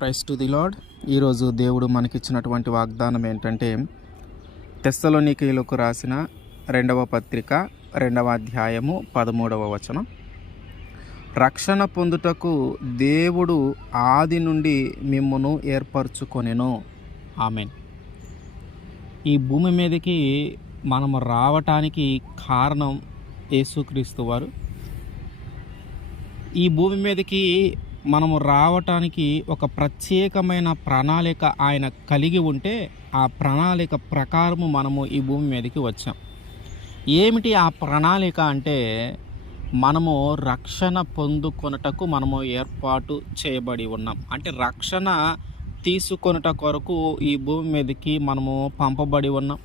Praise to the lord. ఈరోజు దేవుడు మనకిచ్చినటువంటి వాగ్దానం ఏంటంటే, తెస్సలోనికీయులకు రాసిన 2వ పత్రిక 2వ అధ్యాయము 13వ వచనం. రక్షణ పొందుటకు దేవుడు ఆది నుండి మిమ్మును ఏర్పరచుకొనెను. ఆమేన్. ఈ భూమి మీదకి మనము రావటానికి కారణం యేసుక్రీస్తు వారు. ఈ భూమి మీదకి మనము రావటానికి ఒక ప్రత్యేకమైన ప్రణాళిక ఆయన కలిగి ఉంటే, ఆ ప్రణాళిక ప్రకారము మనము ఈ భూమి మీదకి వచ్చాం. ఏమిటి ఆ ప్రణాళిక అంటే, మనము రక్షణ పొందుకొనుటకు మనము ఏర్పాటు చేయబడి ఉన్నాం. అంటే రక్షణ తీసుకొనుట కొరకు ఈ భూమి మీదకి మనము పంపబడి ఉన్నాం.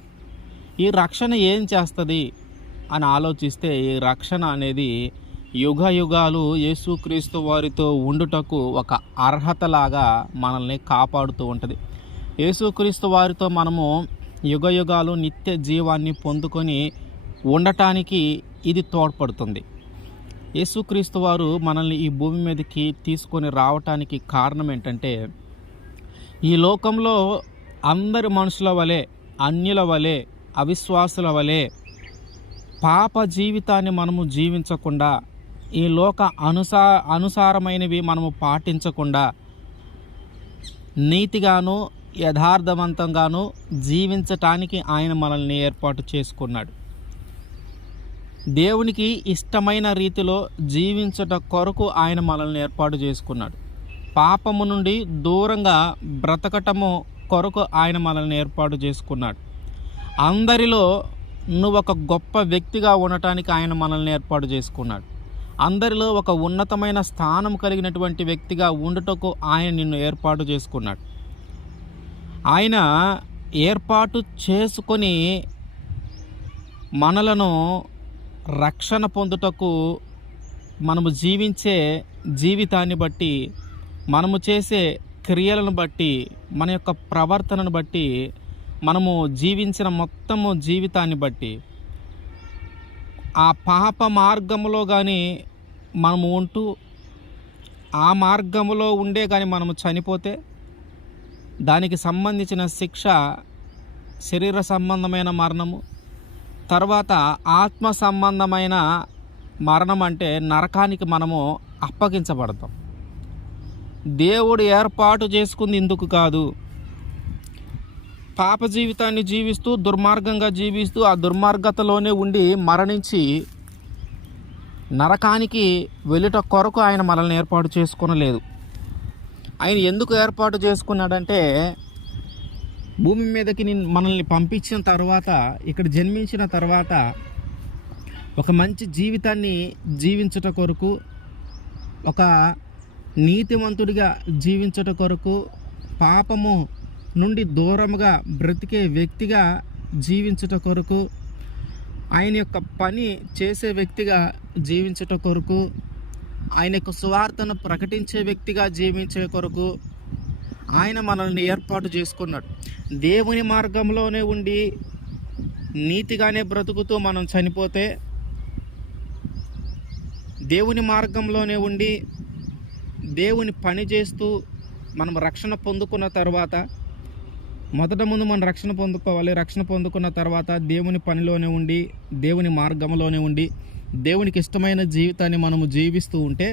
ఈ రక్షణ ఏం చేస్తుంది అని ఆలోచిస్తే, ఈ రక్షణ అనేది యుగ యుగాలు యేసుక్రీస్తు వారితో ఉండుటకు ఒక అర్హతలాగా మనల్ని కాపాడుతూ ఉంటుంది. యేసుక్రీస్తు వారితో మనము యుగ యుగాలు నిత్య జీవాన్ని పొందుకొని ఉండటానికి ఇది తోడ్పడుతుంది. యేసుక్రీస్తు వారు మనల్ని ఈ భూమి మీదకి తీసుకొని రావటానికి కారణం ఏంటంటే, ఈ లోకంలో అందరి మనుషుల వలె, అన్యుల వలె, అవిశ్వాసుల వలె పాప జీవితాన్ని మనము జీవించకుండా, ఈ లోక అనుసారమైనవి మనము పాటించకుండా నీతిగాను యథార్థవంతంగాను జీవించటానికి ఆయన మనల్ని ఏర్పాటు చేసుకున్నాడు. దేవునికి ఇష్టమైన రీతిలో జీవించట కొరకు ఆయన మనల్ని ఏర్పాటు చేసుకున్నాడు. పాపము నుండి దూరంగా బ్రతకటము కొరకు ఆయన మనల్ని ఏర్పాటు చేసుకున్నాడు. అందరిలో నువ్వు ఒక గొప్ప వ్యక్తిగా ఉండటానికి ఆయన మనల్ని ఏర్పాటు చేసుకున్నాడు. అందరిలో ఒక ఉన్నతమైన స్థానం కలిగినటువంటి వ్యక్తిగా ఉండుటకు ఆయన నిన్ను ఏర్పాటు చేసుకున్నాడు. ఆయన ఏర్పాటు చేసుకొని మనలను రక్షణ పొందుటకు, మనము జీవించే జీవితాన్ని బట్టి, మనము చేసే క్రియలను బట్టి, మన యొక్క ప్రవర్తనను బట్టి, మనము జీవించిన మొత్తము జీవితాన్ని బట్టి, ఆ పాప మార్గములో కానీ మనము ఉంటూ, ఆ మార్గములో ఉండే కానీ మనము చనిపోతే, దానికి సంబంధించిన శిక్ష శరీర సంబంధమైన మరణము, తర్వాత ఆత్మ సంబంధమైన మరణం అంటే నరకానికి మనము అప్పగించబడతాం. దేవుడు ఏర్పాటు చేసుకుంది ఇందుకు కాదు. పాప జీవితాన్ని జీవిస్తూ, దుర్మార్గంగా జీవిస్తూ, ఆ దుర్మార్గతలోనే ఉండి మరణించి నరకానికి వెళ్ళుట కొరకు ఆయన మనల్ని ఏర్పాటు చేసుకొనలేదు. ఆయన ఎందుకు ఏర్పాటు చేసుకున్నాడంటే, భూమి మీదకి మనల్ని పంపించిన తర్వాత, ఇక్కడ జన్మించిన తర్వాత ఒక మంచి జీవితాన్ని జీవించుట కొరకు, ఒక నీతిమంతుడిగా జీవించుట కొరకు, పాపము నుండి దూరముగా బ్రతికే వ్యక్తిగా జీవించుట కొరకు, ఆయన యొక్క పని చేసే వ్యక్తిగా జీవించుట కొరకు, ఆయన యొక్క సువార్తను ప్రకటించే వ్యక్తిగా జీవించే కొరకు ఆయన మనల్ని ఏర్పాటు చేసుకున్నాడు. దేవుని మార్గంలోనే ఉండి నీతిగానే బ్రతుకుతూ మనం చనిపోతే, దేవుని మార్గంలోనే ఉండి దేవుని పని చేస్తూ మనం రక్షణ పొందుకున్న తర్వాత, ముందు మనం రక్షణ పొందుకోవాలి. రక్షణ పొందుకున్న తర్వాత దేవుని పనిలోనే ఉండి, దేవుని మార్గంలోనే ఉండి, దేవునికి ఇష్టమైన జీవితాన్ని మనము జీవిస్తూ ఉంటే,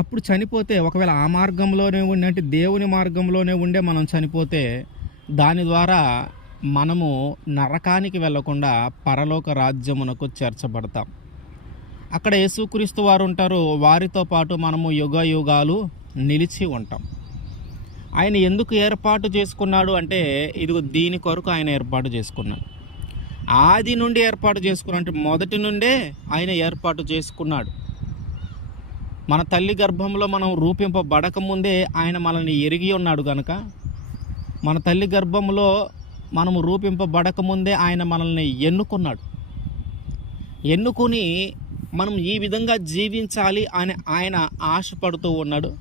అప్పుడు చనిపోతే, ఒకవేళ ఆ మార్గంలోనే ఉండి, అంటే దేవుని మార్గంలోనే ఉండే మనం చనిపోతే, దాని ద్వారా మనము నరకానికి వెళ్లకుండా పరలోక రాజ్యమునకు చేర్చబడతాం. అక్కడ యేసుక్రీస్తు వారు ఉంటారు. వారితో పాటు మనము యుగ యుగాలు నిలిచి ఉంటాం. ఆయన ఎందుకు ఏర్పాటు చేసుకున్నాడు అంటే, ఇదిగో దీని కొరకు ఆయన ఏర్పాటు చేసుకున్నాడు. ఆది నుండి ఏర్పాటు చేసుకున్నాడు అంటే, మొదటి నుండే ఆయన ఏర్పాటు చేసుకున్నాడు. మన తల్లి గర్భంలో మనం రూపింపబడక ముందే ఆయన మనల్ని ఎరిగి ఉన్నాడు కనుక, మన తల్లి గర్భంలో మనము రూపింపబడక ముందే ఆయన మనల్ని ఎన్నుకున్నాడు. ఎన్నుకుని మనం ఈ విధంగా జీవించాలి అని ఆయన ఆశపడుతూ ఉన్నాడు.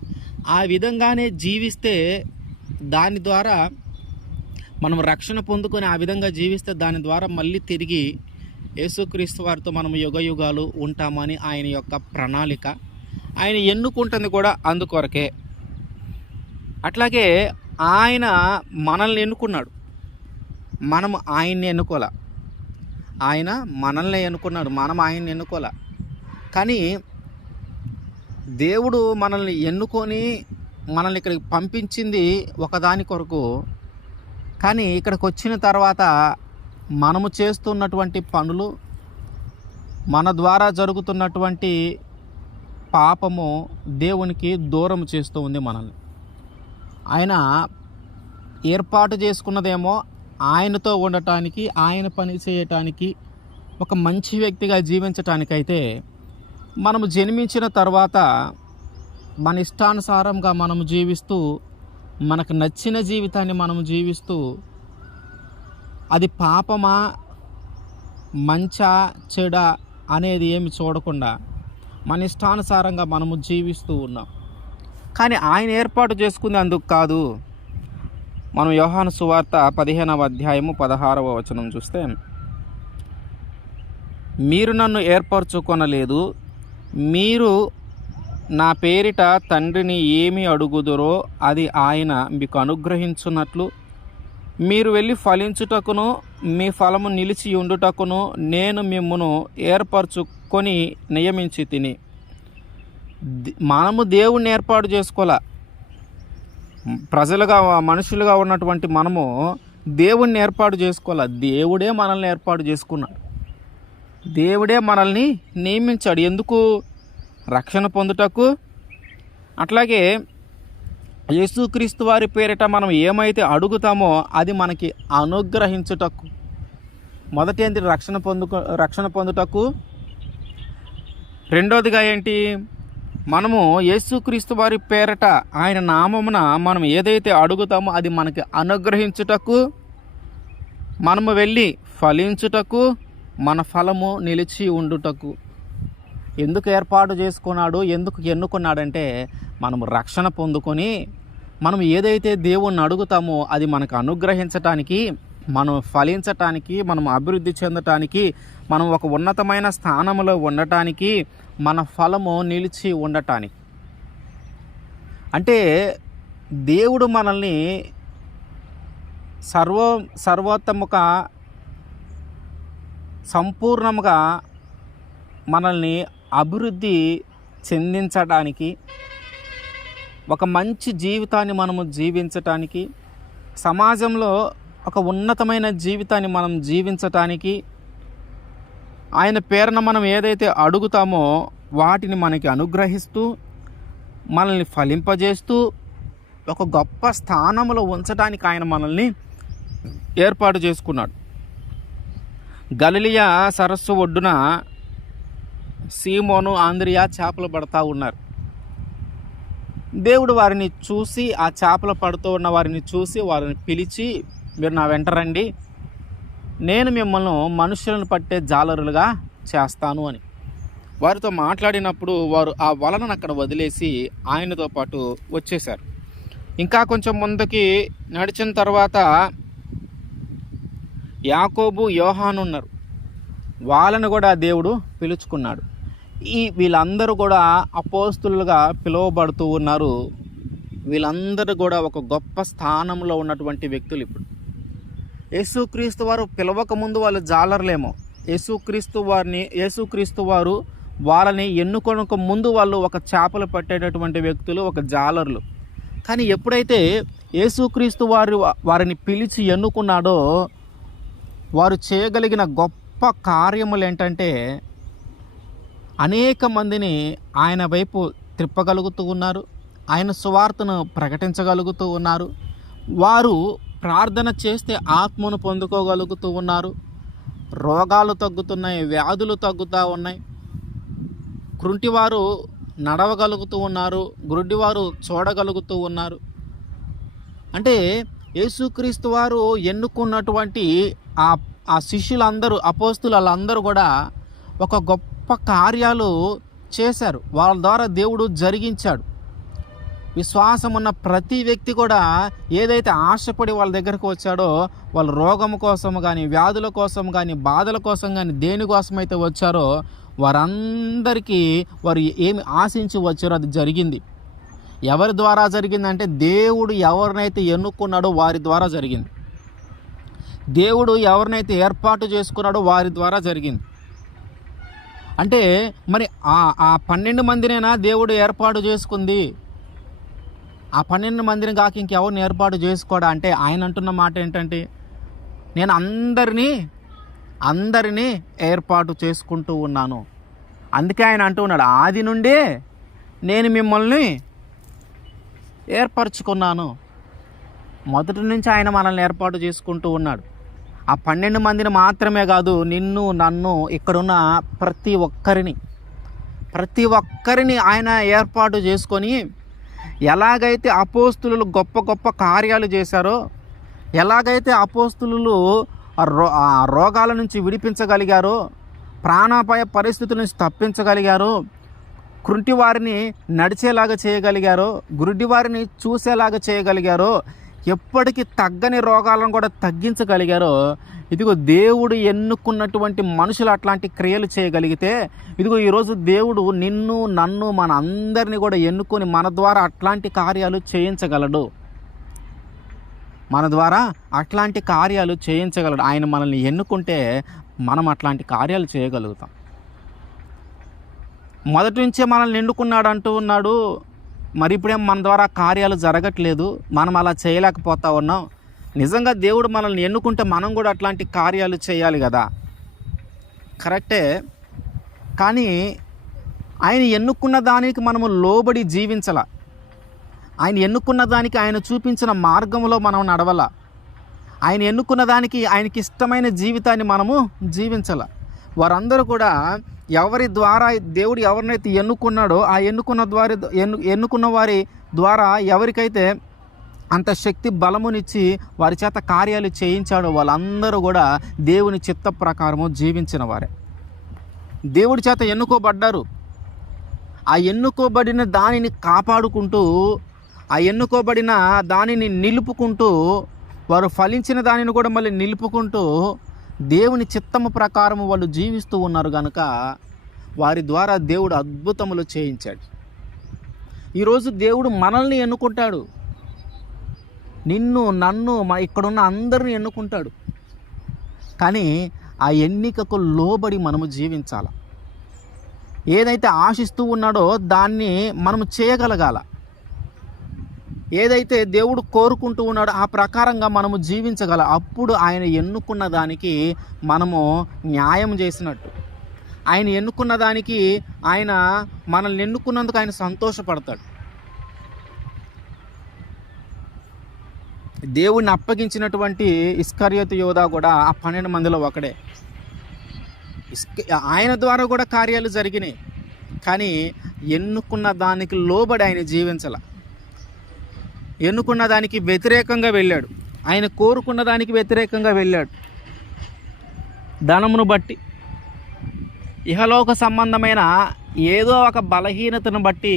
ఆ విధంగానే జీవిస్తే, దాని ద్వారా మనం రక్షణ పొందుకొని ఆ విధంగా జీవిస్తే, దాని ద్వారా మళ్ళీ తిరిగి యేసుక్రీస్తు వారితో మనం యుగ యుగాలు ఉంటామని ఆయన యొక్క ప్రణాళిక. ఆయన ఎన్నుకుంటుంది కూడా అందుకొరకే. అట్లాగే ఆయన మనల్ని ఎన్నుకున్నాడు, మనము ఆయన్ని ఎన్నుకోలే. ఆయన మనల్ని ఎన్నుకున్నాడు, మనం ఆయన్ని ఎన్నుకోలే. కానీ దేవుడు మనల్ని ఎన్నుకొని మనల్ని ఇక్కడికి పంపించింది ఒకదాని కొరకు. కానీ ఇక్కడికి వచ్చిన తర్వాత మనము చేస్తున్నటువంటి పనులు, మన ద్వారా జరుగుతున్నటువంటి పాపము దేవునికి దూరం చేస్తూ ఉంది మనల్ని. ఆయన ఏర్పాటు చేసుకున్నదేమో ఆయనతో ఉండటానికి, ఆయన పని చేయటానికి, ఒక మంచి వ్యక్తిగా జీవించటానికైతే మనము జన్మించిన తర్వాత మన ఇష్టానుసారంగా మనము జీవిస్తూ, మనకు నచ్చిన జీవితాన్ని మనము జీవిస్తూ, అది పాపమా మంచా చెడా అనేది ఏమి చూడకుండా మన ఇష్టానుసారంగా మనము జీవిస్తూ ఉన్నాం. కానీ ఆయన ఏర్పాటు చేసుకుంది అందుకు కాదు. మనం యోహాను సువార్త 15వ అధ్యాయము 16వ వచనం చూస్తే, మీరు నన్ను ఏర్పరచుకొనలేదు, మీరు నా పేరిట తండ్రిని ఏమి అడుగుదురో అది ఆయన మీకు అనుగ్రహించున్నట్లు, మీరు వెళ్ళి ఫలించుటకును మీ ఫలము నిలిచి ఉండుటకును నేను మిమ్మును ఏర్పరచుకొని నియమించి తిని. మనము దేవుణ్ణి ఏర్పాటు చేసుకోలే. ప్రజలుగా, మనుషులుగా ఉన్నటువంటి మనము దేవుణ్ణి ఏర్పాటు చేసుకోలే. దేవుడే మనల్ని ఏర్పాటు చేసుకున్నాడు, దేవుడే మనల్ని నియమించాడు. ఎందుకు? రక్షణ పొందుటకు. అట్లాగే యేసుక్రీస్తు వారి పేరిట మనం ఏమైతే అడుగుతామో అది మనకి అనుగ్రహించుటకు. మొదటి ఏంటి? రక్షణ పొందుటకు. రెండోదిగా ఏంటి? మనము యేసుక్రీస్తు వారి పేరట, ఆయన నామమున మనం ఏదైతే అడుగుతామో అది మనకి అనుగ్రహించుటకు, మనము వెళ్ళి ఫలించుటకు, మన ఫలము నిలిచి ఉండుటకు. ఎందుకు ఏర్పాటు చేసుకున్నాడు, ఎందుకు ఎన్నుకున్నాడంటే మనము రక్షణ పొందుకొని మనం ఏదైతే దేవుణ్ణి అడుగుతామో అది మనకు అనుగ్రహించటానికి, మనం ఫలించటానికి, మనం అభివృద్ధి చెందటానికి, మనం ఒక ఉన్నతమైన స్థానంలో ఉండటానికి, మన ఫలము నిలిచి ఉండటానికి. అంటే దేవుడు మనల్ని సర్వోత్తముగా, సంపూర్ణముగా మనల్ని అభివృద్ధి చెందించడానికి, ఒక మంచి జీవితాన్ని మనము జీవించటానికి, సమాజంలో ఒక ఉన్నతమైన జీవితాన్ని మనం జీవించటానికి, ఆయన పేరున మనం ఏదైతే అడుగుతామో వాటిని మనకి అనుగ్రహిస్తూ, మనల్ని ఫలింపజేస్తూ, ఒక గొప్ప స్థానంలో ఉంచడానికి ఆయన మనల్ని ఏర్పాటు చేసుకున్నాడు. గలిలయ సరస్సు ఒడ్డున సీమోను, ఆంద్రియా చేపలు పడతా ఉన్నారు. దేవుడు వారిని చూసి, ఆ చేపలు పడుతూ ఉన్న వారిని చూసి వారిని పిలిచి, మీరు నా వెంట రండి, నేను మిమ్మల్ని మనుషులను పట్టే జాలరులుగా చేస్తాను అని వారితో మాట్లాడినప్పుడు వారు ఆ వలను అక్కడ వదిలేసి ఆయనతో పాటు వచ్చేశారు. ఇంకా కొంచెం ముందుకి నడిచిన తర్వాత యాకోబు, యోహాను ఉన్నారు. వాళ్ళను కూడా దేవుడు పిలుచుకున్నాడు. వీళ్ళందరూ కూడా అపోస్తులుగా పిలువబడుతూ ఉన్నారు. వీళ్ళందరూ కూడా ఒక గొప్ప స్థానంలో ఉన్నటువంటి వ్యక్తులు. ఇప్పుడు యేసుక్రీస్తు వారు పిలవక ముందు వాళ్ళు జాలర్లేమో, యేసుక్రీస్తు వారు వాళ్ళని ఎన్నుకొనక ముందు వాళ్ళు ఒక చేపలు పట్టేటటువంటి వ్యక్తులు, ఒక జాలర్లు. కానీ ఎప్పుడైతే యేసుక్రీస్తు వారిని పిలిచి ఎన్నుకున్నాడో వారు చేయగలిగిన గొప్ప కార్యములు ఏంటంటే అనేక మందిని ఆయన వైపు త్రిప్పగలుగుతూ ఉన్నారు, ఆయన సువార్తను ప్రకటించగలుగుతూ ఉన్నారు. వారు ప్రార్థన చేస్తే ఆత్మను పొందుకోగలుగుతూ ఉన్నారు. రోగాలు తగ్గుతున్నాయి, వ్యాధులు తగ్గుతూ ఉన్నాయి. కృంటివారు నడవగలుగుతూ ఉన్నారు, గుడ్డివారు చూడగలుగుతూ ఉన్నారు. అంటే యేసుక్రీస్తు వారు ఎన్నుకున్నటువంటి ఆ శిష్యులందరూ, అపోస్తులందరూ కూడా ఒక గొప్ప కార్యాలు చేశారు. వాళ్ళ ద్వారా దేవుడు జరిగించాడు. విశ్వాసం ఉన్న ప్రతి వ్యక్తి కూడా ఏదైతే ఆశపడి వాళ్ళ దగ్గరకు వచ్చాడో, వాళ్ళ రోగం కోసం కానీ, వ్యాధుల కోసం కానీ, బాధల కోసం కానీ, దేనికోసమైతే వచ్చారో వారందరికీ వారు ఏమి ఆశించి వచ్చారో అది జరిగింది. ఎవరి ద్వారా జరిగిందంటే దేవుడు ఎవరినైతే ఎన్నుకున్నాడో వారి ద్వారా జరిగింది. దేవుడు ఎవరినైతే ఏర్పాటు చేసుకున్నాడో వారి ద్వారా జరిగింది. అంటే మరి ఆ 12 మందినైనా దేవుడు ఏర్పాటు చేసుకుంది? ఆ 12 మందిని కాక ఇంకెవరిని ఏర్పాటు చేసుకోడా అంటే ఆయన అంటున్న మాట ఏంటంటే, నేను అందరినీ ఏర్పాటు చేసుకుంటూ ఉన్నాను. అందుకే ఆయన అంటూ ఉన్నాడు, ఆది నుండే నేను మిమ్మల్ని ఏర్పరచుకున్నాను. మొదటి నుంచి ఆయన మనల్ని ఏర్పాటు చేసుకుంటూ ఉన్నాడు. ఆ 12 మందిని మాత్రమే కాదు, నిన్ను నన్ను ఇక్కడున్న ప్రతి ఒక్కరిని ఆయన ఏర్పాటు చేసుకొని, ఎలాగైతే అపోస్తులు గొప్ప గొప్ప కార్యాలు చేశారో, ఎలాగైతే అపోస్తులు రోగాల నుంచి విడిపించగలిగారో, ప్రాణాపాయ పరిస్థితుల నుంచి తప్పించగలిగారో, కృంటి వారిని నడిచేలాగా చేయగలిగారో, గురుడి వారిని చూసేలాగా చేయగలిగారో, ఎప్పటికీ తగ్గని రోగాలను కూడా తగ్గించగలిగారో, ఇదిగో దేవుడు ఎన్నుకున్నటువంటి మనుషులు అట్లాంటి క్రియలు చేయగలిగితే, ఇదిగో ఈరోజు దేవుడు నిన్ను నన్ను మన అందరినీ కూడా ఎన్నుకొని మన ద్వారా అట్లాంటి కార్యాలు చేయించగలడు. మన ద్వారా అట్లాంటి కార్యాలు చేయించగలడు. ఆయన మనల్ని ఎన్నుకుంటే మనం అట్లాంటి కార్యాలు చేయగలుగుతాం. మొదటి నుంచే మనల్ని ఎన్నుకున్నాడు అంటూ ఉన్నాడు. మరి ఇప్పుడేం మన ద్వారా కార్యాలు జరగట్లేదు, మనం అలా చేయలేకపోతా ఉన్నాం. నిజంగా దేవుడు మనల్ని ఎన్నుకుంటే మనం కూడా అట్లాంటి కార్యాలు చేయాలి కదా, కరెక్టే. కానీ ఆయన ఎన్నుకున్న దానికి మనము లోబడి జీవించాల. ఆయన ఎన్నుకున్న దానికి ఆయన చూపించిన మార్గంలో మనం నడవాల. ఆయన ఎన్నుకున్న దానికి ఆయనకి ఇష్టమైన జీవితాన్ని మనము జీవించాల. వారందరూ కూడా ఎవరి ద్వారా దేవుడు ఎవరినైతే ఎన్నుకున్నాడో ఆ ఎన్నుకున్న వారి ద్వారా ఎవరికైతే అంత శక్తి బలమునిచ్చి వారి చేత కార్యాలు చేయించాడో వాళ్ళందరూ కూడా దేవుని చిత్త ప్రకారము జీవించిన వారే, దేవుడి చేత ఎన్నుకోబడ్డారు. ఆ ఎన్నుకోబడిన దానిని కాపాడుకుంటూ, ఆ ఎన్నుకోబడిన దానిని నిలుపుకుంటూ, వారు ఫలించిన దానిని కూడా మళ్ళీ నిలుపుకుంటూ దేవుని చిత్తము ప్రకారము వాళ్ళు జీవిస్తూ ఉన్నారు కనుక వారి ద్వారా దేవుడు అద్భుతములు చేయించాడు. ఈరోజు దేవుడు మనల్ని ఎన్నుకుంటాడు, నిన్ను నన్ను ఇక్కడున్న అందరిని ఎన్నుకుంటాడు. కానీ ఆ ఎన్నికకు లోబడి మనము జీవించాలి. ఏదైతే ఆశిస్తూ ఉన్నాడో దాన్ని మనము చేయగలగాల. ఏదైతే దేవుడు కోరుకుంటూ ఉన్నాడో ఆ ప్రకారంగా మనము జీవించగల. అప్పుడు ఆయన ఎన్నుకున్న దానికి మనము న్యాయం చేసినట్టు. ఆయన ఎన్నుకున్న దానికి ఆయన మనల్ని ఎన్నుకున్నందుకు ఆయన సంతోషపడతాడు. దేవుడిని అప్పగించినటువంటి ఇస్కరియోతు యోధా కూడా ఆ 12 మందిలో ఒకడే. ఆయన ద్వారా కూడా కార్యాలు జరిగినాయి. కానీ ఎన్నుకున్న దానికి లోబడి ఆయన జీవించాల. ఎన్నుకున్న దానికి వ్యతిరేకంగా వెళ్ళాడు. ఆయన కోరుకున్న దానికి వ్యతిరేకంగా వెళ్ళాడు. ధనమును బట్టి, ఇహలోక సంబంధమైన ఏదో ఒక బలహీనతను బట్టి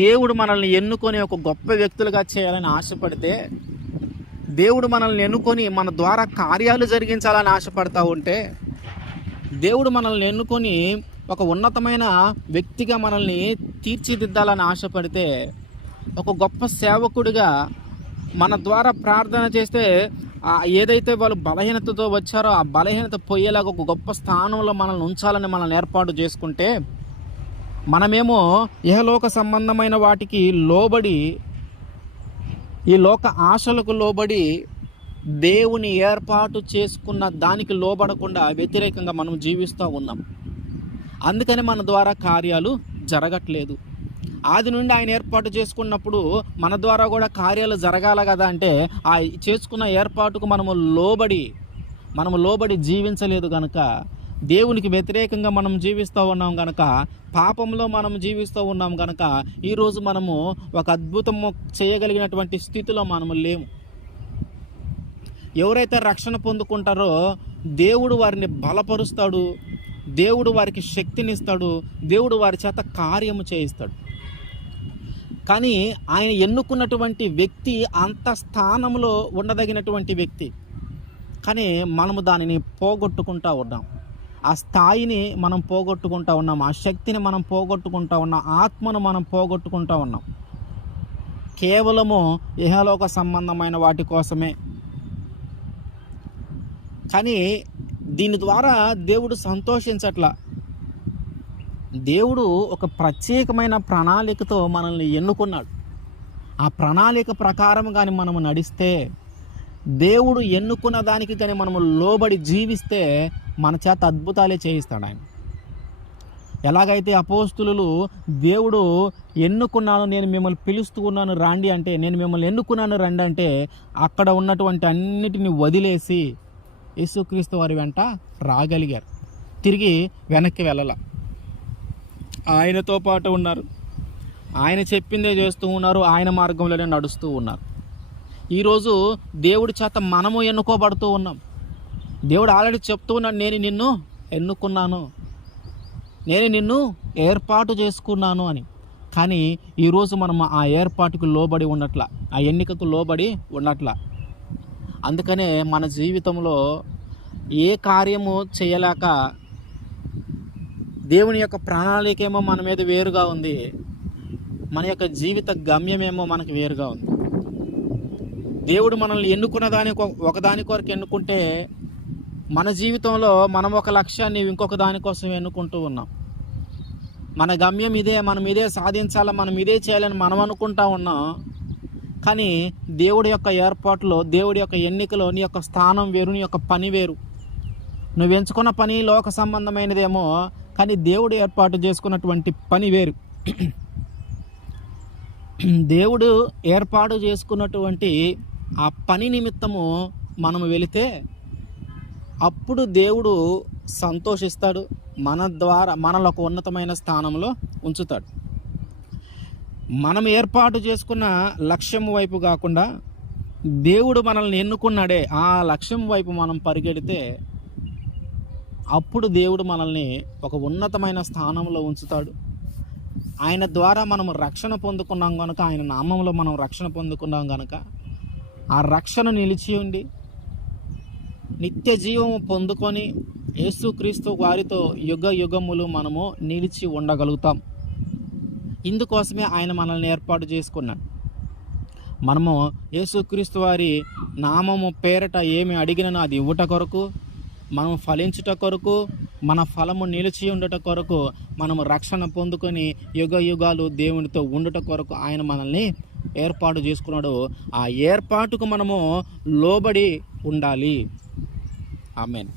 దేవుడు మనల్ని ఎన్నుకొని ఒక గొప్ప వ్యక్తులుగా చేయాలని ఆశపడితే, దేవుడు మనల్ని ఎన్నుకొని మన ద్వారా కార్యాలు జరిగించాలని ఆశపడతా ఉంటే, దేవుడు మనల్ని ఎన్నుకొని ఒక ఉన్నతమైన వ్యక్తిగా మనల్ని తీర్చిదిద్దాలని ఆశపడితే, ఒక గొప్ప సేవకుడిగా మన ద్వారా ప్రార్థన చేస్తే ఏదైతే వాళ్ళు బలహీనతతో వచ్చారో ఆ బలహీనత పోయేలాగా ఒక గొప్ప స్థానంలో మనల్ని ఉంచాలని మనల్ని ఏర్పాటు చేసుకుంటే, మనమేమో ఇహలోక సంబంధమైన వాటికి లోబడి, ఈ లోక ఆశలకు లోబడి దేవుని ఏర్పాటు చేసుకున్న దానికి లోబడకుండా వ్యతిరేకంగా మనం జీవిస్తూ ఉన్నాం. అందుకని మన ద్వారా కార్యాలు జరగట్లేదు. ఆది నుండి ఆయన ఏర్పాటు చేసుకున్నప్పుడు మన ద్వారా కూడా కార్యాలు జరగాల కదా. అంటే ఆ చేసుకున్న ఏర్పాటుకు మనము లోబడి జీవించలేదు కనుక, దేవునికి వ్యతిరేకంగా మనం జీవిస్తూ ఉన్నాం కనుక, పాపంలో మనం జీవిస్తూ ఉన్నాం కనుక ఈరోజు మనము ఒక అద్భుతము చేయగలిగినటువంటి స్థితిలో మనము లేము. ఎవరైతే రక్షణ పొందుకుంటారో దేవుడు వారిని బలపరుస్తాడు, దేవుడు వారికి శక్తినిస్తాడు, దేవుడు వారి చేత కార్యము చేయిస్తాడు. కానీ ఆయన ఎన్నుకున్నటువంటి వ్యక్తి అంత స్థానంలో ఉండదగినటువంటి వ్యక్తి, కానీ మనము దానిని పోగొట్టుకుంటూ ఉన్నాం. ఆ స్థాయిని మనం పోగొట్టుకుంటూ ఉన్నాం, ఆ శక్తిని మనం పోగొట్టుకుంటూ ఉన్నాం, ఆత్మను మనం పోగొట్టుకుంటూ ఉన్నాం. కేవలము ఇహలోక సంబంధమైన వాటి కోసమే. కానీ దీని ద్వారా దేవుడు సంతోషించట్లా. దేవుడు ఒక ప్రత్యేకమైన ప్రణాళికతో మనల్ని ఎన్నుకున్నాడు. ఆ ప్రణాళిక ప్రకారం కానీ మనము నడిస్తే, దేవుడు ఎన్నుకున్న దానికి కానీ మనము లోబడి జీవిస్తే మన చేత అద్భుతాలే చేయిస్తాడు ఆయన. ఎలాగైతే అపోస్తులు దేవుడు ఎన్నుకున్నాను, నేను మిమ్మల్ని పిలుస్తూ ఉన్నాను రండి అంటే, నేను మిమ్మల్ని ఎన్నుకున్నాను రండి అంటే, అక్కడ ఉన్నటువంటి అన్నిటిని వదిలేసి యేసుక్రీస్తు వారి వెంట రాగలిగారు. తిరిగి వెనక్కి వెళ్ళాల. ఆయనతో పాటు ఉన్నారు, ఆయన చెప్పిందే చేస్తూ ఉన్నారు, ఆయన మార్గంలోనే నడుస్తూ ఉన్నారు. ఈరోజు దేవుడి చేత మనము ఎన్నుకోబడుతూ ఉన్నాం. దేవుడు ఆల్రెడీ చెప్తూ ఉన్నాడు, నేను నిన్ను ఎన్నుకున్నాను, నేను నిన్ను ఏర్పాటు చేసుకున్నాను అని. కానీ ఈరోజు మనం ఆ ఏర్పాటుకు లోబడి ఉన్నట్ల, ఆ ఎన్నికకు లోబడి ఉన్నట్ల. అందుకనే మన జీవితంలో ఏ కార్యము చేయలేక దేవుని యొక్క ప్రణాళిక ఏమో మన మీద వేరుగా ఉంది, మన యొక్క జీవిత గమ్యమేమో మనకు వేరుగా ఉంది. దేవుడు మనల్ని ఎన్నుకున్న ఒకదాని కొరకు ఎన్నుకుంటే, మన జీవితంలో మనం ఒక లక్ష్యాన్ని ఇంకొక దానికోసం ఎన్నుకుంటూ ఉన్నాం. మన గమ్యం ఇదే, మనం ఇదే సాధించాలా, మనం ఇదే చేయాలని మనం అనుకుంటా ఉన్నాం. కానీ దేవుడి యొక్క ఏర్పాటులో, దేవుడి యొక్క ఎన్నికలో నీ యొక్క స్థానం వేరు, నీ యొక్క పని వేరు. నువ్వు ఎంచుకున్న పని లోక సంబంధమైనదేమో, కానీ దేవుడు ఏర్పాటు చేసుకున్నటువంటి పని వేరు. దేవుడు ఏర్పాటు చేసుకున్నటువంటి ఆ పని నిమిత్తము మనము వెళితే అప్పుడు దేవుడు సంతోషిస్తాడు, మన ద్వారా మనలో ఒక ఉన్నతమైన స్థానంలో ఉంచుతాడు. మనం ఏర్పాటు చేసుకున్న లక్ష్యం వైపు కాకుండా దేవుడు మనల్ని ఎన్నుకున్నాడే ఆ లక్ష్యం వైపు మనం పరిగెడితే అప్పుడు దేవుడు మనల్ని ఒక ఉన్నతమైన స్థానంలో ఉంచుతాడు. ఆయన ద్వారా మనం రక్షణ పొందుకున్నాం కనుక, ఆయన నామంలో మనం రక్షణ పొందుకున్నాం కనుక, ఆ రక్షణ నిలిచి ఉండి నిత్య జీవము పొందుకొని యేసుక్రీస్తు వారితో యుగ యుగములు మనము నిలిచి ఉండగలుగుతాం. ఇందుకోసమే ఆయన మనల్ని ఏర్పాటు చేసుకున్నాడు. మనము యేసుక్రీస్తు వారి నామము పేరట ఏమి అడిగినను అది ఇవ్వట కొరకు, మనం ఫలించుట కొరకు, మన ఫలము నిలిచి ఉండట కొరకు, మనము రక్షణ పొందుకొని యుగ యుగాలు దేవునితో ఉండుట కొరకు ఆయన మనల్ని ఏర్పాటు చేసుకున్నాడు. ఆ ఏర్పాటుకు మనము లోబడి ఉండాలి. ఆమేన్.